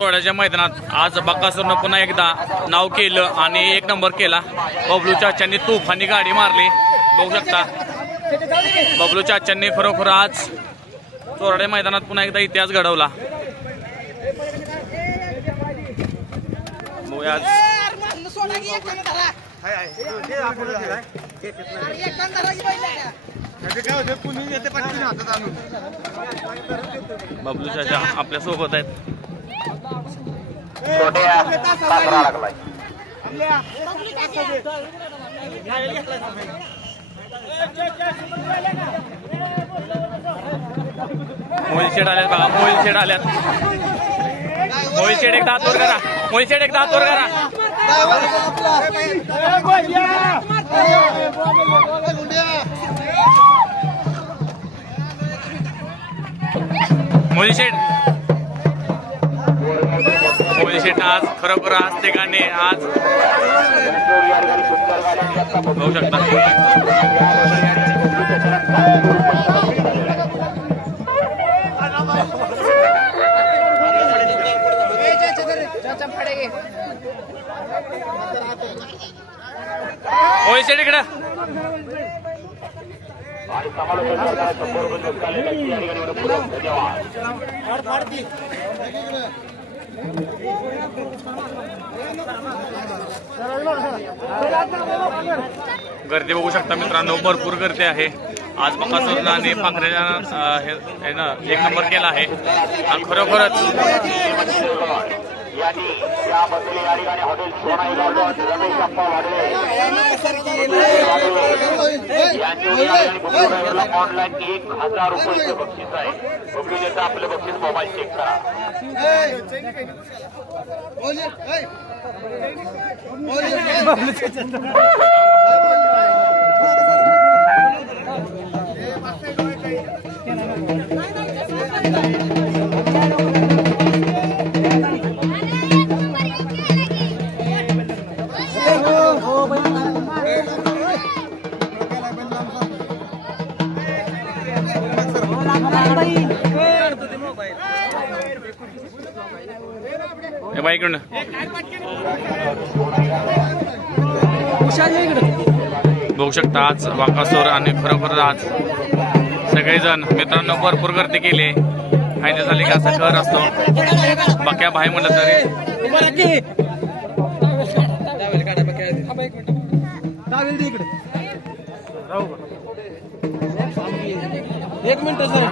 सोहळ्याच्या मैदानात आज बकासूरनं पुन्हा एकदा नाव केलं आणि 1 नंबर केला। बबलू चाच्यांनी तुफानी गाडी मारली, बघू शकता। बबलू चाच्यांनी खरोखर आज सोहळ्या मैदानात पुन्हा एकदा इतिहास घडवला। बबलू चाचा आपल्या सोबत आहेत। मोहिल शेड आल्यात बघा, मोहिल शेड आल्यात। मोहिल शेड एकदा हातवर करा, मोहिल शेड एकदा हातवर करा। मोहिल शेड, मोहिल शेड आज खरोखर आज ते गाणे आज बघू शकता। मोहिल शेड इकडं गर्दी बघू शकता मित्रांनो, भरपूर गर्दी आहे। आज बकासूरनं आणि पाखरेनं 1 नंबर केला आहे आणि खरोखरच ऑनलाईन 1000 रुपये बक्षीस आहे। बबलूचं आपलं बक्षीस मोबाईल चेक करा। बाईकडनं बघू शकता आज बकासूर आणि खरोखर आज सगळेजण मित्रांनो भरपूर गर्दी केली। फायनल झाली की असा कर असतो, बक्या भाई म्हणलं तरी। 1 मिनिट सर